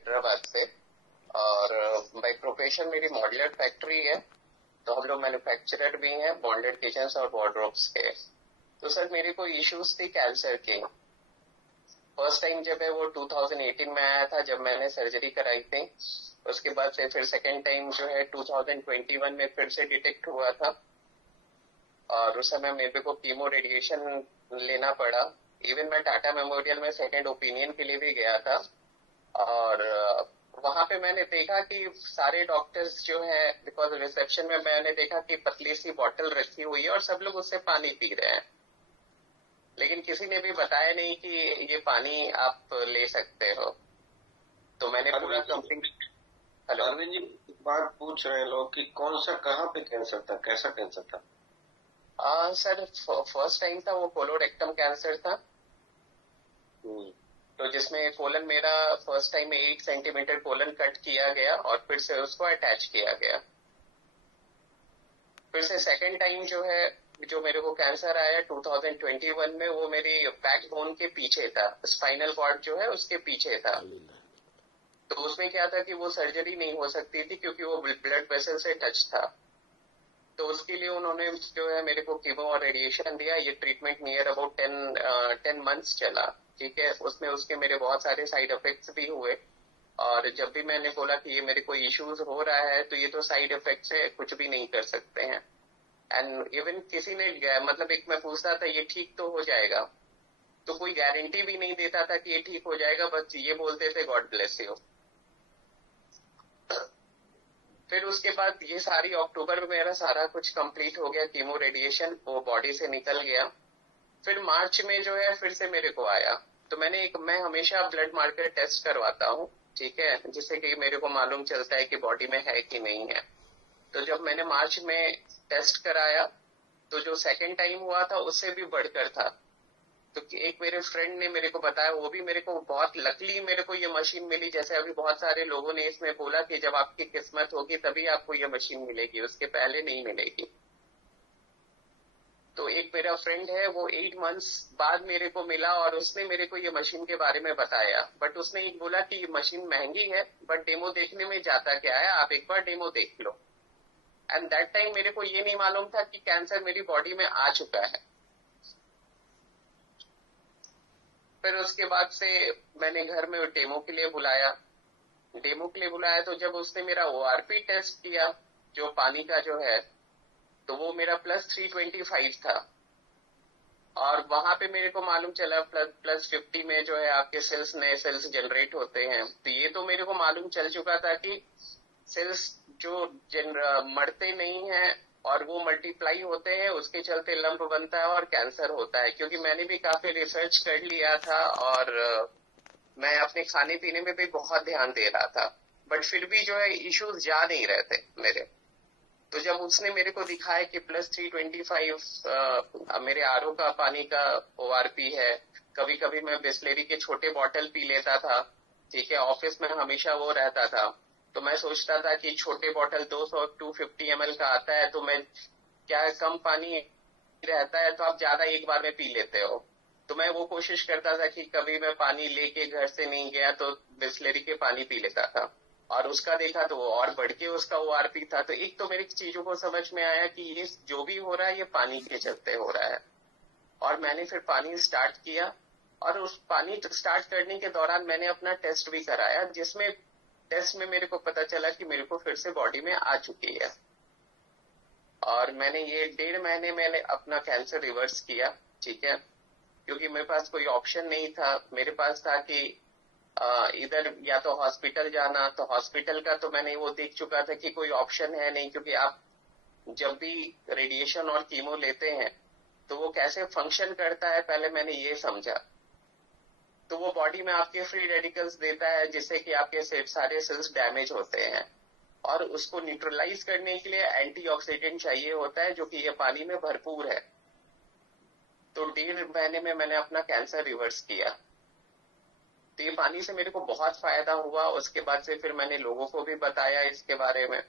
हैदराबाद से। और by profession मेरी मॉड्यूलर फैक्ट्री है, तो हम लोग मैन्युफैक्चरर भी हैं बॉन्डेड किचन्स और वार्डरोब्स के। तो सर मेरे को इश्यूज थी कैंसर की। फर्स्ट टाइम जब है वो 2018 में आया था, जब मैंने सर्जरी कराई थी। उसके बाद से फिर सेकेंड टाइम जो है 2021 में फिर से डिटेक्ट हुआ था, और उस समय मेरे को कीमो रेडिएशन लेना पड़ा। इवन मैं टाटा मेमोरियल में सेकेंड ओपिनियन के लिए भी गया था, और वहां पे मैंने देखा कि सारे डॉक्टर्स जो है, बिकॉज रिसेप्शन में मैंने देखा कि पतली सी बॉटल रखी हुई है और सब लोग उससे पानी पी रहे हैं, लेकिन किसी ने भी बताया नहीं कि ये पानी आप ले सकते हो। तो मैंने पूरा कंप्लीट। हेलो अरविंद जी, बात पूछ रहे हैं लोग कि कौन सा, कहाँ पे कैंसर था, कैसा कैंसर था? सर फर्स्ट टाइम था वो कोलोरेक्टम कैंसर था। तो जिसमें कोलन मेरा फर्स्ट टाइम में 8 सेंटीमीटर कोलन कट किया गया और फिर से उसको अटैच किया गया। फिर से सेकेंड टाइम जो है, जो मेरे को कैंसर आया 2021 में, वो मेरी बैकबोन के पीछे था, स्पाइनल कॉर्ड जो है उसके पीछे था। तो उसमें क्या था कि वो सर्जरी नहीं हो सकती थी क्योंकि वो ब्लड वेसल से टच था। तो उसके लिए उन्होंने जो है मेरे को कीमो और रेडिएशन दिया। ये ट्रीटमेंट नियर अबाउट 10 मंथ्स चला, ठीक है। उसमें उसके मेरे बहुत सारे साइड इफेक्ट्स भी हुए, और जब भी मैंने बोला कि ये मेरे को इश्यूज हो रहा है, तो ये तो साइड इफेक्ट्स है, कुछ भी नहीं कर सकते हैं। एंड इवन किसी ने मतलब एक मैं पूछता था ये ठीक तो हो जाएगा, तो कोई गारंटी भी नहीं देता था कि ये ठीक हो जाएगा, बस ये बोलते थे गॉड ब्लेस यू। फिर उसके बाद ये सारी अक्टूबर में मेरा सारा कुछ कंप्लीट हो गया, कीमो रेडिएशन वो बॉडी से निकल गया। फिर मार्च में जो है फिर से मेरे को आया। तो मैं हमेशा ब्लड मार्कर टेस्ट करवाता हूँ, ठीक है, जिससे कि मेरे को मालूम चलता है कि बॉडी में है कि नहीं है। तो जब मैंने मार्च में टेस्ट कराया, तो जो सेकेंड टाइम हुआ था उससे भी बढ़कर था। तो एक मेरे फ्रेंड ने मेरे को बताया, वो भी मेरे को बहुत लकली मेरे को ये मशीन मिली। जैसे अभी बहुत सारे लोगों ने इसमें बोला कि जब आपकी किस्मत होगी तभी आपको ये मशीन मिलेगी, उसके पहले नहीं मिलेगी। तो एक मेरा फ्रेंड है, वो 8 मंथ्स बाद मेरे को मिला और उसने मेरे को ये मशीन के बारे में बताया। बट उसने एक बोला कि ये मशीन महंगी है, बट डेमो देखने में जाता क्या है, आप एक बार डेमो देख लो। एंड दैट टाइम मेरे को ये नहीं मालूम था कि कैंसर मेरी बॉडी में आ चुका है। फिर उसके बाद से मैंने घर में डेमो के लिए बुलाया। तो जब उसने मेरा ORP टेस्ट किया, जो पानी का जो है, तो वो मेरा +325 था। और वहां पे मेरे को मालूम चला +50 में जो है आपके सेल्स, नए सेल्स जनरेट होते हैं। तो ये तो मेरे को मालूम चल चुका था कि सेल्स जो मरते नहीं हैं और वो मल्टीप्लाई होते हैं, उसके चलते लंप बनता है और कैंसर होता है। क्योंकि मैंने भी काफी रिसर्च कर लिया था और मैं अपने खाने पीने में भी बहुत ध्यान दे रहा था, बट फिर भी जो है इश्यूज जा नहीं रहे थे मेरे। तो जब उसने मेरे को दिखाया कि +325 मेरे RO का पानी का ORP है। कभी कभी मैं बिस्लेरी के छोटे बॉटल पी लेता था, ठीक है, ऑफिस में हमेशा वो रहता था। तो मैं सोचता था कि छोटे बॉटल 250 ml का आता है, तो मैं क्या है, कम पानी रहता है तो आप ज्यादा एक बार में पी लेते हो। तो मैं वो कोशिश करता था कि कभी मैं पानी लेके घर से नहीं गया तो बिस्लेरी के पानी पी लेता था। और उसका देखा तो वो और बढ़ के उसका ORP था। तो एक तो मेरी चीजों को समझ में आया कि ये जो भी हो रहा है ये पानी के चलते हो रहा है। और मैंने फिर पानी स्टार्ट किया, और उस पानी स्टार्ट करने के दौरान मैंने अपना टेस्ट भी कराया, जिसमें टेस्ट में मेरे को पता चला कि मेरे को फिर से बॉडी में आ चुकी है। और मैंने ये 1.5 महीने मैंने अपना कैंसर रिवर्स किया, ठीक है, क्योंकि मेरे पास कोई ऑप्शन नहीं था। मेरे पास था कि इधर या तो हॉस्पिटल जाना, तो हॉस्पिटल का तो मैंने वो देख चुका था कि कोई ऑप्शन है नहीं। क्योंकि आप जब भी रेडिएशन और कीमो लेते हैं तो वो कैसे फंक्शन करता है, पहले मैंने ये समझा। तो वो बॉडी में आपके फ्री रेडिकल्स देता है, जिससे कि आपके सारे सेल्स डैमेज होते हैं, और उसको न्यूट्रलाइज करने के लिए एंटीऑक्सीडेंट चाहिए होता है, जो कि ये पानी में भरपूर है। तो 1.5 महीने में मैंने अपना कैंसर रिवर्स किया। तो ये पानी से मेरे को बहुत फायदा हुआ। उसके बाद से फिर मैंने लोगों को भी बताया इसके बारे में,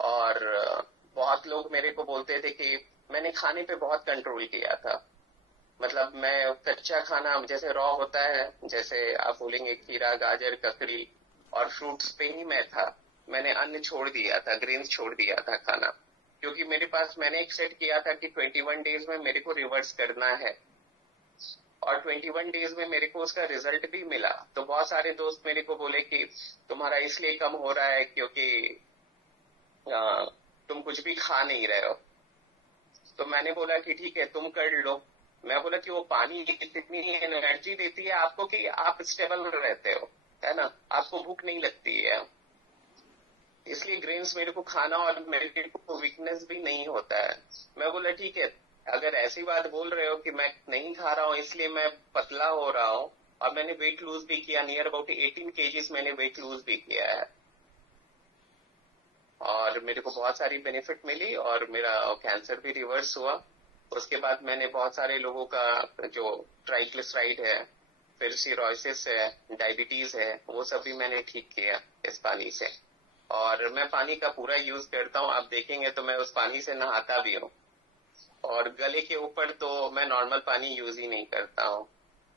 और बहुत लोग मेरे को बोलते थे कि मैंने खाने पे बहुत कंट्रोल किया था। मतलब मैं कच्चा खाना, जैसे रॉ होता है, जैसे आप बोलेंगे खीरा, गाजर, ककड़ी, और फ्रूट्स पे ही मैं था। मैंने अन्न छोड़ दिया था, ग्रेन्स छोड़ दिया था खाना, क्योंकि मेरे पास मैंने एक सेट किया था कि 21 डेज में मेरे को रिवर्स करना है, और 21 डेज में मेरे को उसका रिजल्ट भी मिला। तो बहुत सारे दोस्त मेरे को बोले कि तुम्हारा इसलिए कम हो रहा है क्योंकि तुम कुछ भी खा नहीं रहे हो। तो मैंने बोला कि ठीक है, तुम कर लो। मैं बोला कि वो पानी इतनी एनर्जी देती है आपको कि आप स्टेबल रहते हो, है ना, आपको भूख नहीं लगती है, इसलिए ग्रेन्स मेरे को खाना, और मेरे को वीकनेस भी नहीं होता है। मैं बोला ठीक है, अगर ऐसी बात बोल रहे हो कि मैं नहीं खा रहा हूँ इसलिए मैं पतला हो रहा हूँ, और मैंने वेट लूज भी किया, नियर अबाउट 18 केजीज मैंने वेट लूज भी किया है, और मेरे को बहुत सारी बेनिफिट मिली, और मेरा कैंसर भी रिवर्स हुआ। उसके बाद मैंने बहुत सारे लोगों का जो ट्राइग्लिसराइड है, फिर सिरोसिस है, डायबिटीज है, वो सब भी मैंने ठीक किया इस पानी से। और मैं पानी का पूरा यूज करता हूँ, आप देखेंगे तो मैं उस पानी से नहाता भी हूँ। और गले के ऊपर तो मैं नॉर्मल पानी यूज ही नहीं करता हूँ।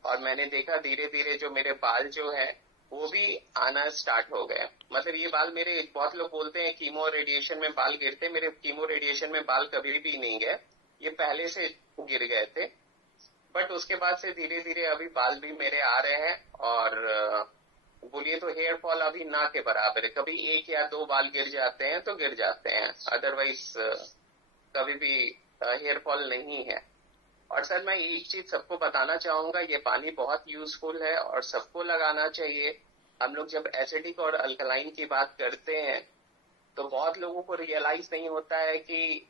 और मैंने देखा धीरे धीरे जो मेरे बाल जो है वो भी आना स्टार्ट हो गए। मतलब ये बाल मेरे, बहुत लोग बोलते हैं कीमो रेडिएशन में बाल गिरते, मेरे कीमो रेडिएशन में बाल कभी भी नहीं गए, ये पहले से गिर गए थे। बट उसके बाद से धीरे धीरे अभी बाल भी मेरे आ रहे हैं, और बोलिए तो हेयर फॉल अभी ना के बराबर है। कभी एक या दो बाल गिर जाते हैं तो गिर जाते हैं, अदरवाइज कभी भी हेयर फॉल नहीं है। और सर मैं एक चीज सबको बताना चाहूंगा, ये पानी बहुत यूजफुल है और सबको लगाना चाहिए। हम लोग जब एसिडिक और अल्कलाइन की बात करते हैं तो बहुत लोगों को रियलाइज नहीं होता है कि